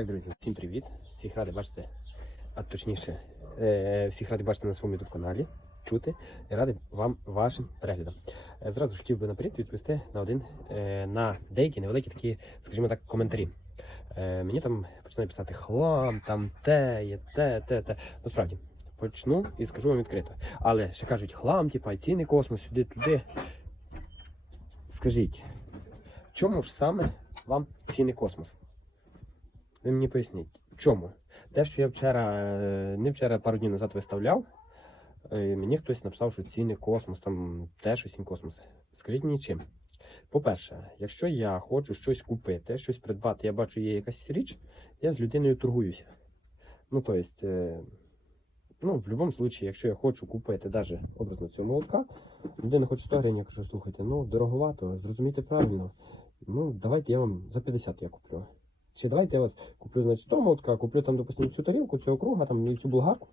Так, друзі, всім привіт! Всіх радий бачити, а точніше, е, всіх радий бачити на своєму youtube каналі, чути і радий вам вашим переглядам. Е, Зразу ж хотів би наперед відповісти на один е, на деякі невеликі такі, скажімо так, коментарі. Мені там починають писати хлам, там те, є те, те, те. Насправді, почну і скажу вам відкрито. Але ще кажуть хлам, типа, ціни космос, сюди, туди. Скажіть, чому ж саме вам ціни космос? Ви мені поясніть, в чому? Те, що я вчора, е, не вчора, пару днів назад виставляв, е, мені хтось написав, що ціни космос, там те, що космос. Скажіть мені чим? По-перше, якщо я хочу щось купити, щось придбати, я бачу, є якась річ, я з людиною торгуюся. Ну, тобто, е, ну, в будь-якому випадку, якщо я хочу купити навіть образно цього молотка, людина хоче 100 гривень, я кажу, слухайте, ну дороговато, зрозумійте правильно. Ну, давайте я вам за 50 я куплю. Чи давайте я вас куплю, значить, того молотка, куплю там, допустимо, цю тарілку, цього круга, там цю болгарку.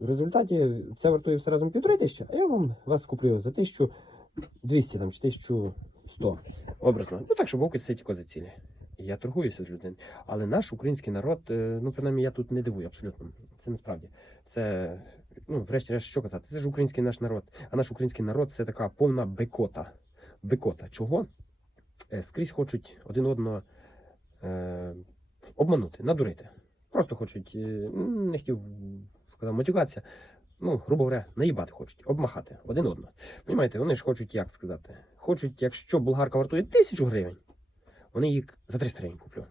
В результаті це вартує все разом півтори тисячі, а я вам вас куплю за 1200 там, чи 1100. Образно. Ну так, щоб око це тільки за цілі. І Я торгуюся з людьми. Але наш український народ, е, ну принаймні я тут не дивую абсолютно. Це насправді. Це, ну, врешті-решт, що казати, це ж український наш народ. А наш український народ це така повна бекота. Бекота. Чого? Е, Скрізь хочуть один одного е, обманути, надурити. Просто хочуть, е, не хотів сказав, матюкатися. Ну, грубо говоря, наїбати хочуть, обмахати один одного. Понімаєте, вони ж хочуть, як сказати, хочуть, якщо болгарка вартує тисячу гривень, вони її за 300 гривень куплю.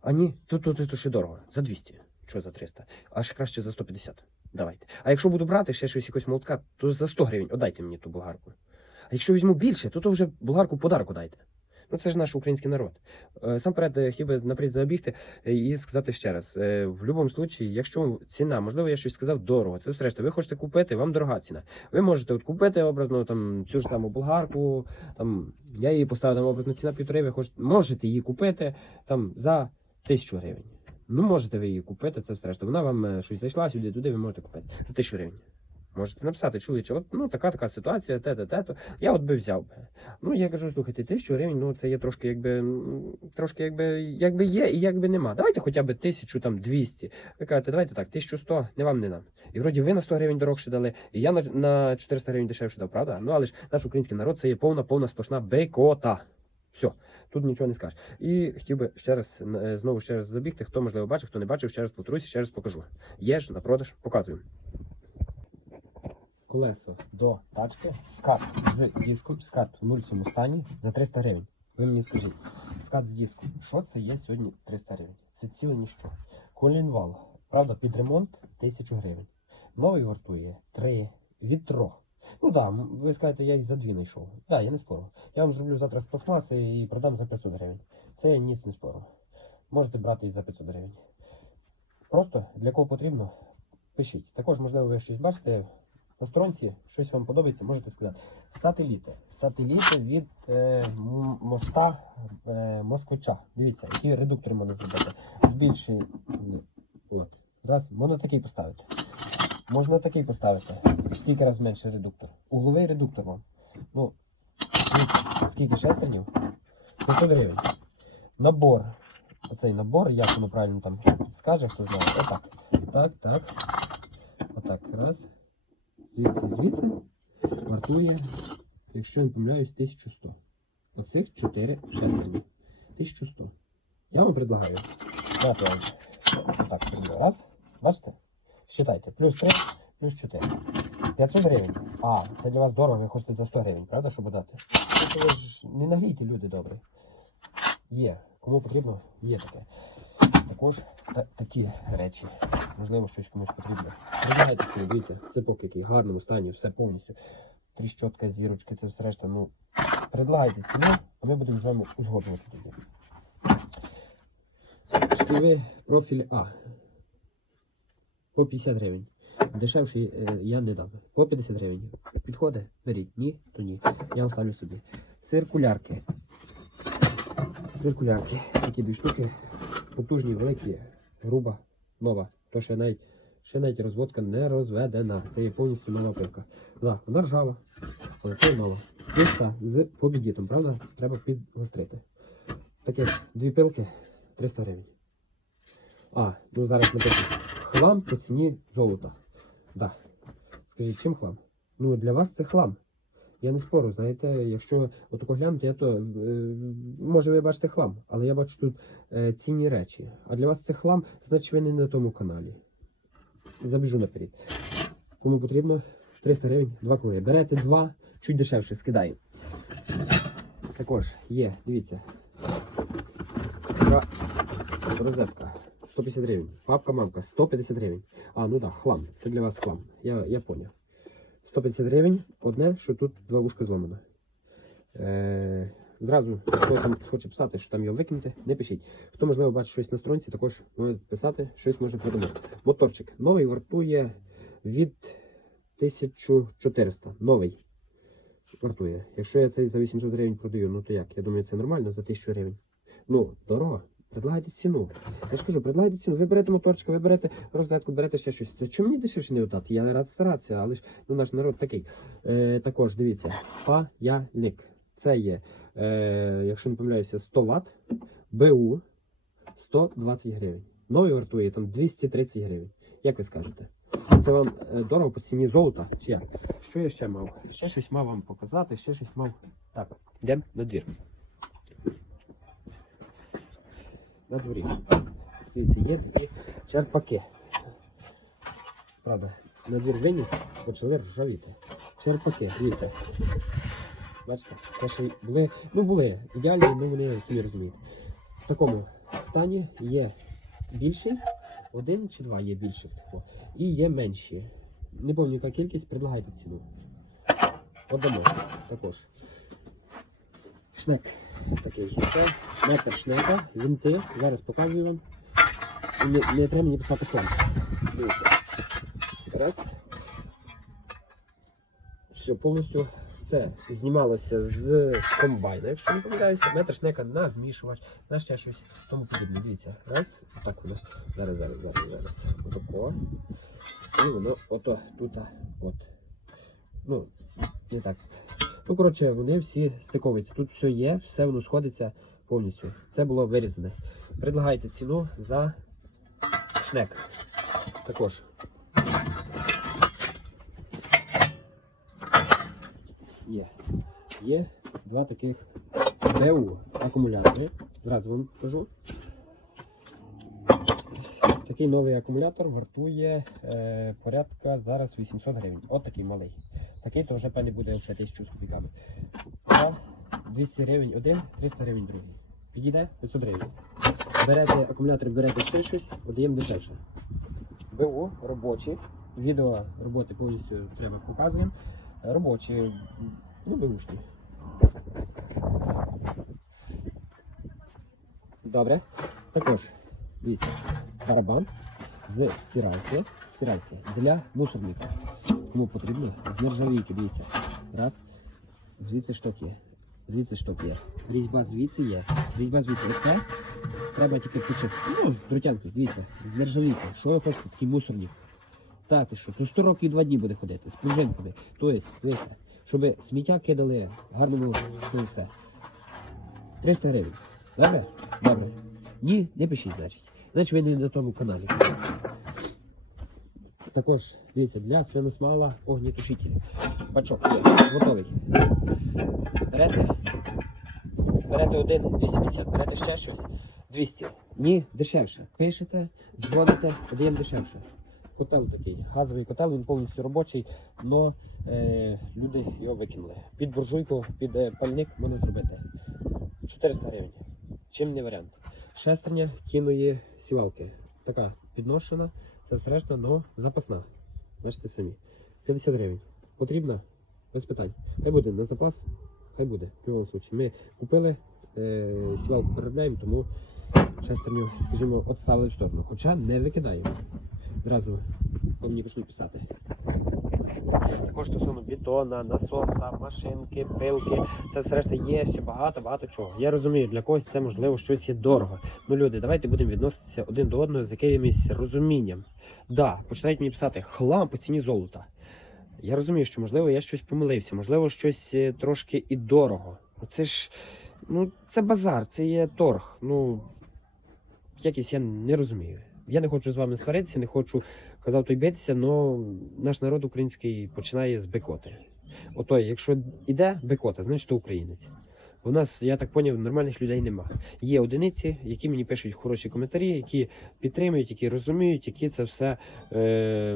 А ні, то, то, то, то ще дорого, за 200. Що за 300? А ще краще за 150. Давайте. А якщо буду брати ще щось якось молотка, то за 100 гривень отдайте мені ту болгарку. А якщо візьму більше, то, то вже болгарку подарку дайте. Ну це ж наш український народ. Е, Сам перед хотів би наперед забігти е, і сказати ще раз: е, в будь-якому випадку, якщо ціна, можливо, я щось сказав дорого, це все решта, ви хочете купити, вам дорога ціна. Ви можете от купити образно там цю ж саму болгарку, там я її поставив там образно ціна півтори, ви хочете, можете її купити там за тисячу гривень. Ну, можете ви її купити, це все решта. Вона вам щось зайшла сюди, туди ви можете купити за тисячу гривень. Можете написати, чоловіче, от ну така така ситуація, те, те, те, то я от би взяв би. Ну я кажу, слухайте, тисячу гривень, ну це є трошки якби трошки якби якби є і якби нема. Давайте хоча б тисячу там двісті. Ви кажете, давайте так, 1100, не вам, не нам. І вроді ви на 100 гривень дорогше дали, і я на, на 400 гривень дешевше дав, правда? Ну але ж наш український народ це є повна, повна сплошна бекота. Все, тут нічого не скажеш. І хотів би ще раз е, знову ще раз забігти. Хто можливо бачив, хто не бачив, ще раз повторюся, ще раз покажу. Є ж на продаж, показую. Колесо до тачки, скат з диску, скат в нульцьому стані за 300 гривень. Ви мені скажіть, скат з диску, що це є сьогодні 300 гривень? Це ціле ніщо. Колінвал, правда, під ремонт 1000 гривень. Новий вартує 3 від 3. Ну так, да, ви скажете, я і за 2 знайшов. Так, да, я не спорю. Я вам зроблю завтра з пластмаси і продам за 500 гривень. Це я ніц не спорю. Можете брати і за 500 гривень. Просто для кого потрібно, пишіть. Також, можливо, ви щось бачите на щось вам подобається, можете сказати. Сателіти. Сателіти від е, моста е, Москвича. Дивіться, які редуктори можна зробити. Збільшує. От. Раз, можна такий поставити. Можна такий поставити. Скільки разів менше редуктор? Угловий редуктор вам. Ну, скільки шестернів? 500 гривень. Набор. Оцей набор, як воно правильно там скаже, хто знає. Отак. Так, так. Отак. Раз. Звідси, звідси. Вартує, якщо я не помиляюсь, 1100. Оцих 4 шестерні. 1100. Я вам предлагаю. Отак зроблю. Раз. Бачите? Считайте. Плюс 3, плюс 4. 500 гривень. А, це для вас дорого, ви хочете за 100 гривень, правда, щоб дати? Ну, ви ж не нагрійте, люди добрі. Є. Кому потрібно, є таке. Також та- такі речі. Можливо, щось комусь потрібно. Придягайте це, дивіться, це поки який в гарному стані, все повністю. Тріщотка, зірочки, це все решта. Ну, предлагайте ціну, а ми будемо з вами узгоджувати тоді. Шківи профіль А. По 50 гривень. Дешевший е, я не дам. По 50 гривень. Підходить? Беріть. Ні, то ні. Я оставлю собі. Циркулярки. Циркулярки. Такі дві штуки. Потужні, великі, груба, нова. То ще навіть, ще навіть розводка не розведена. Це є повністю нова пилка. Да, вона ржава, але це нова. Пилка з побідітом, правда? Треба підгострити. Таке дві пилки 300 гривень. А, ну зараз напишіть. Хлам по ціні золота. Да. Скажіть, чим хлам? Ну, для вас це хлам. Я не спорю, знаєте, якщо отако глянути, я то е, може ви бачите хлам, але я бачу тут е, цінні речі. А для вас це хлам, значить ви не на тому каналі. Забіжу наперед. Кому потрібно 300 гривень, два круги. Берете два, чуть дешевше, скидаємо. Також є, дивіться. Така розетка. 150 гривень. Папка, мамка, 150 гривень. А, ну так, хлам. Це для вас хлам. Я, я поняв. 150 гривень, одне, що тут два вушка зломано. Е, зразу, хто там хоче писати, що там його викинути, не пишіть. Хто, можливо, бачить щось на сторінці, також може писати, щось може придумати. Моторчик. Новий вартує від 1400. Новий вартує. Якщо я цей за 800 гривень продаю, ну то як? Я думаю, це нормально за 1000 гривень. Ну, дорого. Предлагайте ціну. Я ж кажу, предлагайте ціну. Ви берете моторчика, ви берете розетку, берете ще щось. Це чому мені дешевше не віддати? Я рад старатися, але ж ну, наш народ такий. Е, також дивіться, паяльник. Це є, е, якщо не помиляюся, 100 Вт, БУ 120 гривень. Новий вартує там 230 гривень. Як ви скажете? Це вам е, дорого по ціні золота? Чи як? Що я ще мав? Ще щось мав вам показати, ще щось мав. Так, йдемо на двір. На дворі. Дивіться, є такі черпаки. Правда, на двір виніс, почали ржавіти. Черпаки, дивіться. Бачите, те, що були, ну були ідеальні, ну вони самі розумієте. В такому стані є більший, один чи два є більших. І є менші. Не пам'ятаю, яка кількість, предлагайте ціну. Подамо також. Шнек такий. Це метр шнека, вінти. Зараз показую вам. Не, не треба мені писати фон. Дивіться. Раз. Все, повністю це знімалося з комбайна, якщо не помиляюся, метр шнека на змішувач, на ще щось тому подібне. Дивіться, раз, отак воно. Зараз, зараз, зараз, зараз. Отако. І воно ото тут. От. Ну, не так. Ну, коротше, вони всі стиковуються. Тут все є, все воно сходиться повністю. Це було вирізане. Предлагайте ціну за шнек. Також. Є. Є два таких БУ акумулятори. Зразу вам кажу. Такий новий акумулятор вартує е, порядка зараз 800 гривень. От такий малий. Такий то вже певне буде ще 1000 з копійками. 200 гривень один, 300 гривень другий. Підійде 500 гривень. Берете акумулятор, берете ще щось, отдаємо дешевше. БУ робочі. Відео роботи повністю треба показуємо. Робочі, ну беушні. Добре. Також, дивіться, барабан з стиралки, стиралки для мусорника. Кому потрібно з нержавійки, дивіться. Раз. Звідси шток є. Звідси шток є. Різьба звідси є. Різьба звідси. Оце треба тільки почистити. Ну, друтянки, дивіться, з нержавійки. Що ви хочете, такий мусорник. Та ти що, тут 100 років 2 дні буде ходити з пружинками. Тобто, дивіться, щоб сміття кидали гарному це все. 300 гривень. Добре? Добре. Ні, не пишіть, значить. Значить ви не на тому каналі. Також, дивіться, для свиносмала огнітушителі. Бачок є, готовий. Берете, берете один 250, берете ще щось 200. Ні, дешевше. Пишете, дзвоните, подаємо дешевше. Котел такий, газовий котел, він повністю робочий, але е, люди його викинули. Під буржуйку, під е, пальник можна зробити. 400 гривень. Чим не варіант. Шестерня кіної сівалки. Така підношена, це все решта, але запасна. Бачите самі. 50 гривень. Потрібна? Без питань. Хай буде на запас, хай буде. В будь-якому випадку. Ми купили, е, сівалку переробляємо, тому шестерню, скажімо, відставили в сторону. Хоча не викидаємо. Зразу мені почнуть писати. Також стосовно бетона, насоса, машинки, пилки, це все решта є ще багато-багато чого. Я розумію, для когось це можливо щось є дорого. Ну, люди, давайте будемо відноситися один до одного з якимось розумінням. Да, починають мені писати хлам по ціні золота. Я розумію, що можливо я щось помилився, можливо, щось е, трошки і дорого. Ну, Це ж ну, це базар, це є торг. Ну, якийсь я не розумію. Я не хочу з вами сваритися, не хочу казав той битися, але наш народ український починає з бекоти. Ото, якщо іде бекота, значить то українець. У нас, я так поняв, нормальних людей нема. Є одиниці, які мені пишуть хороші коментарі, які підтримують, які розуміють, які це все е,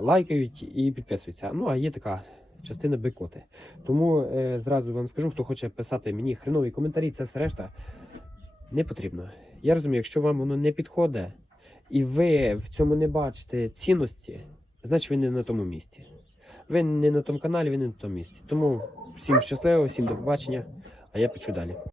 лайкають і підписуються. Ну, а є така частина бекоти. Тому е, зразу вам скажу, хто хоче писати мені хренові коментарі, це все решта не потрібно. Я розумію, якщо вам воно не підходить, і ви в цьому не бачите цінності, значить ви не на тому місці. Ви не на тому каналі, ви не на тому місці. Тому всім щасливо, всім до побачення, а я печу далі.